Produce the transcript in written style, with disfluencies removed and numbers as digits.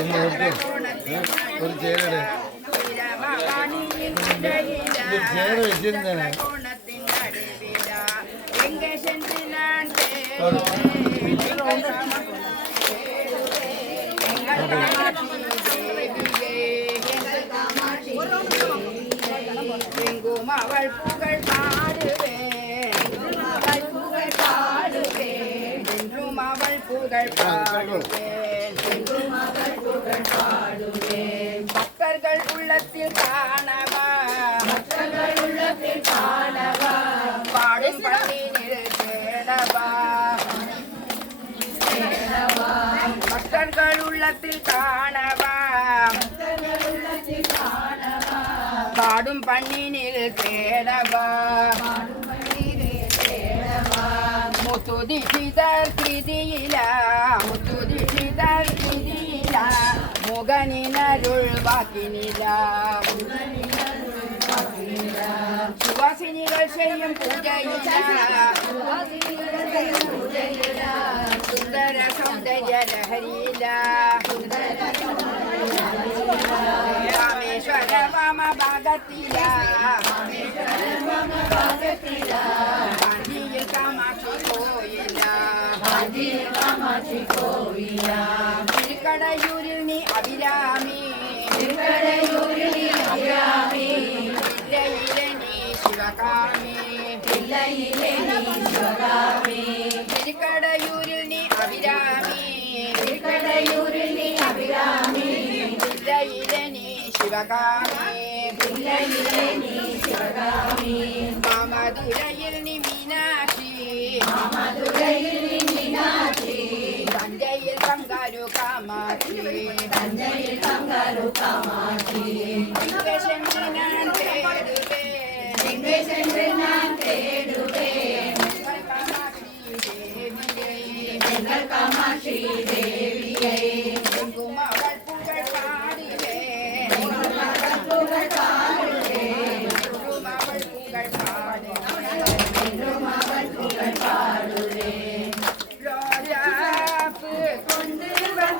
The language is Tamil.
ஒரு சேர வச்சிருந்தேன். எங்கே சென்று நான் எங்கும் அவள் புகழ் பாடுவேன், அவள் புகழ் பாடுவேன், என்றும் அவள் புகழ் பாடுவேன், என்றும் அவள் புகழ் பாடுவேன். பக்தர்கள் உள்ளத்தில் காணவா, பக்தர்கள் உள்ளத்தில் காணவா, பாடும் பள்ளியில் தேடவா, பக்தர்கள் உள்ளத்தில் காணவா, பாடும் பண்ணினில் தேடவா, முத்துதி சிதர் கிதியில, முத்துதி சிதர் கிதியில, முகனினருள் வாக்கினில, சுவாசினிகள் செய்யும் பூஜையில, சுந்தர சௌந்தர்ய லஹரியில, ராமேஸ்வர வாம பாகத்தில, காஞ்சியில் காமாட்சி கோயில, திருக்கடையூரில் நீ அபிராமி, திருக்கடையூரில் நீ அபிராமி, பிள்ளையிலே நீ சிவகாமி, பிள்ளையிலே நீ சிவகாமி, திருக்கடையூரில் நீ அபிராமி, திருக்கடையூரில் நீ அபிராமி, பிள்ளையிலே நீ சிவகாமி, பிள்ளையிலே நீ சிவகாமி, மாமதுரையில் நீ மீனாட்சி, மாமதுரையில் நீ மீனாட்சி, தஞ்சையில் பங்காரு காமாட்சி, தஞ்சையில் பங்காரு காமாட்சி, எங்கே சென்று நான் தேடுவேன், எங்கே சென்று நான் தேடுவேன், எங்கள் காமாட்சி தேவியை, எங்கள் காமாட்சி தேவியை.